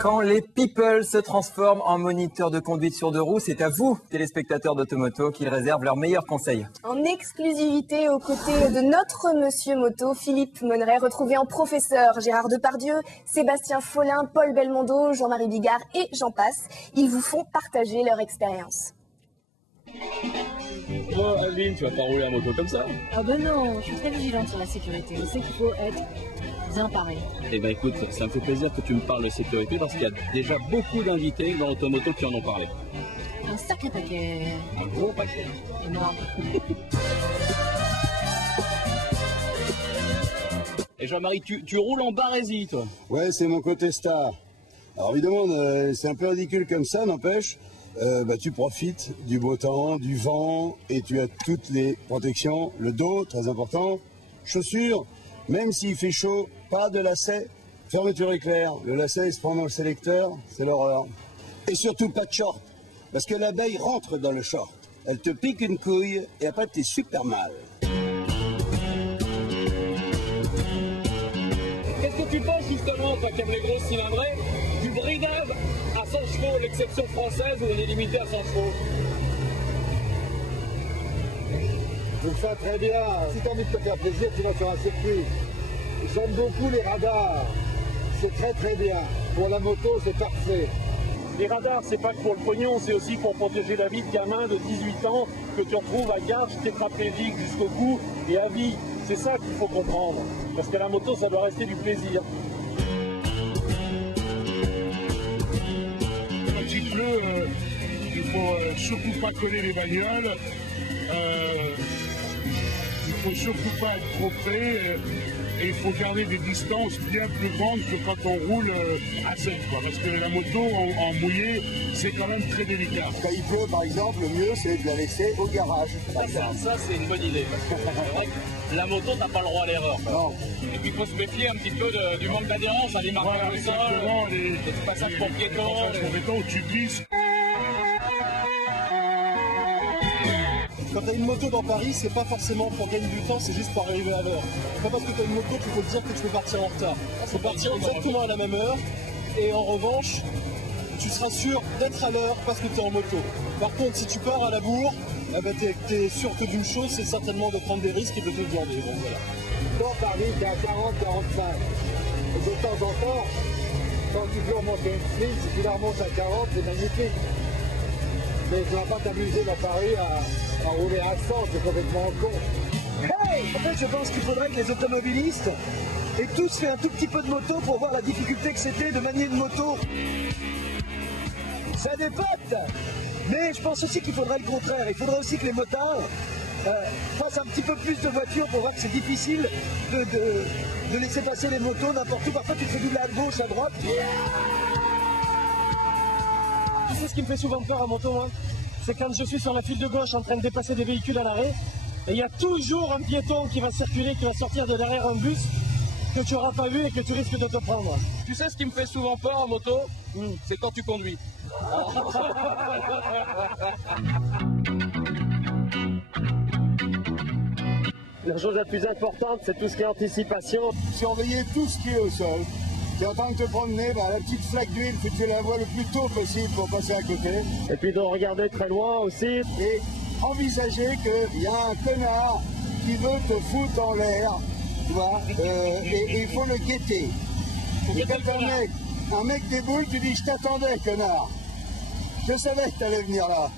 Quand les people se transforment en moniteurs de conduite sur deux roues, c'est à vous, téléspectateurs d'Automoto, qu'ils réservent leurs meilleurs conseils. En exclusivité aux côtés de notre monsieur moto, Philippe Monneret, retrouvé en professeur, Gérard Depardieu, Sébastien Follin, Paul Belmondo, Jean-Marie Bigard et j'en passe. Ils vous font partager leur expérience. Toi, Aline, tu vas pas rouler à moto comme ça? Ah ben non, je suis très vigilante sur la sécurité. Je sais qu'il faut être bien paré. Eh ben écoute, ça me fait plaisir que tu me parles de sécurité parce qu'il y a déjà beaucoup d'invités dans l'Automoto qui en ont parlé. Un sacré paquet. Un gros paquet. Énorme. Et Jean-Marie, tu roules en barésie, toi? Ouais, c'est mon côté star. Alors évidemment, c'est un peu ridicule comme ça, n'empêche. Tu profites du beau temps, du vent, et tu as toutes les protections. Le dos, très important. Chaussures, même s'il fait chaud, pas de lacets. Fermeture éclair. Le lacet, il se prend dans le sélecteur, c'est l'horreur. Et surtout pas de short, parce que l'abeille rentre dans le short. Elle te pique une couille, et après t'es super mal. Qu'est-ce que tu penses justement, toi qui aimes les grosses cylindrées, du bridage à 100 chevaux, l'exception française où on est limité à 100 chevaux? Je le fais très bien. Si tu as envie de te faire plaisir, tu vas sur un circuit. J'aime beaucoup les radars. C'est très bien. Pour la moto, c'est parfait. Les radars, c'est pas que pour le pognon, c'est aussi pour protéger la vie de gamin de 18 ans que tu retrouves à Garches, tétraplégique jusqu'au cou et à vie. C'est ça qu'il faut comprendre. Parce que la moto, ça doit rester du plaisir. Quand il pleut, il faut surtout pas coller les bagnoles. Il faut surtout pas être trop près. Et il faut garder des distances bien plus grandes que quand on roule à sec, quoi. Parce que la moto en mouillé, c'est quand même très délicat. Quand il pleut, par exemple, le mieux, c'est de la laisser au garage. Ça c'est une bonne idée. Parce que c'est vrai que la moto, t'as pas le droit à l'erreur. Non. Et puis il faut se méfier un petit peu du manque d'adhérence à des marqueurs au sol, des passages pour piétons. Où tu glisses. Quand tu as une moto dans Paris, c'est pas forcément pour gagner du temps, c'est juste pour arriver à l'heure. C'est pas parce que tu as une moto qu'il faut te dire que tu peux partir en retard. Il faut partir exactement à la même heure et en revanche, tu seras sûr d'être à l'heure parce que tu es en moto. Par contre, si tu pars à la bourre, tu es sûr que d'une chose, c'est certainement de prendre des risques et de te viander. Bon, voilà. Dans Paris, tu es à 40-45. Et de temps en temps, quand tu peux remonter une file, si tu la remontes à 40, c'est magnifique. Mais tu ne vas pas t'amuser dans Paris à rouler à 100, c'est complètement con. Hey, en fait, je pense qu'il faudrait que les automobilistes aient tous fait un tout petit peu de moto pour voir la difficulté que c'était de manier une moto. Ça dépote. Mais je pense aussi qu'il faudrait le contraire. Il faudrait aussi que les motards fassent un petit peu plus de voitures pour voir que c'est difficile de laisser passer les motos n'importe où. Parfois, tu te fais doubler à gauche, à droite. Tu sais ce qui me fait souvent peur à moto, moi, c'est quand je suis sur la file de gauche en train de dépasser des véhicules à l'arrêt, et il y a toujours un piéton qui va circuler, qui va sortir de derrière un bus, que tu n'auras pas vu et que tu risques de te prendre. Tu sais ce qui me fait souvent peur en moto? C'est quand tu conduis. La chose la plus importante, c'est tout ce qui est anticipation. Surveiller tout ce qui est au sol. Tu es en train de te promener, la petite flaque d'huile, faut que tu la vois le plus tôt possible pour passer à côté. Et puis de regarder très loin aussi. Et envisager qu'il y a un connard qui veut te foutre en l'air, tu vois, et il faut le guetter. Et quand un mec déboule, tu dis « Je t'attendais, connard. Je savais que tu allais venir là. »